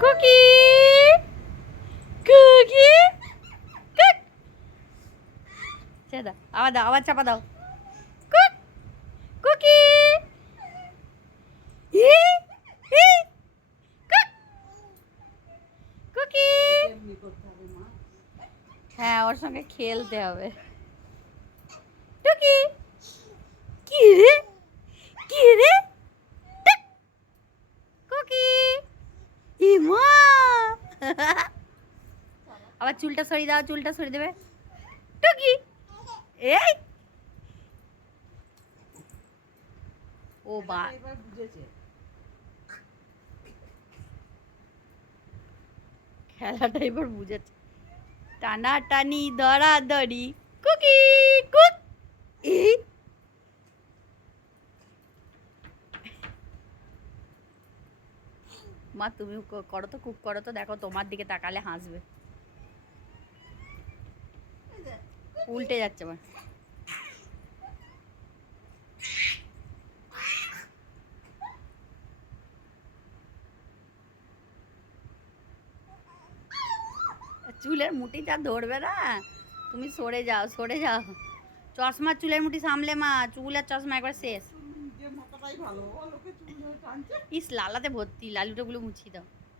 Cookie cookie cook ছেড়ে দাও, আবার দাও, আবার চাপা দাও। কুক কুকি হি হি কুক কুকি। হ্যাঁ, ওর সঙ্গে খেলতে হবে। টুকি কি রে কি রে টুক, কুকি ইমা আবার চুলটা সরিয়ে দাও, চুলটা সরিয়ে দেবে। টুকি এই ও বা খেলাটা এবার বুঝেছে। টানা টানি দড়াদড়ি কুকি কুক এই মা তুমি করো তো, কুক করো তো, দেখো তোমার দিকে তাকালে হাসবে। উল্টে যাচ্ছে আমার। চুলের মুঠি যা ধরবে না, তুমি সরে যাও সরে যাও। চশমা চুলের মুঠি সামলে মা, চুল আর চশমা একবার শেষ। ইস লালাতে ভর্তি, লালুটা গুলো মুছিয়ে দাও।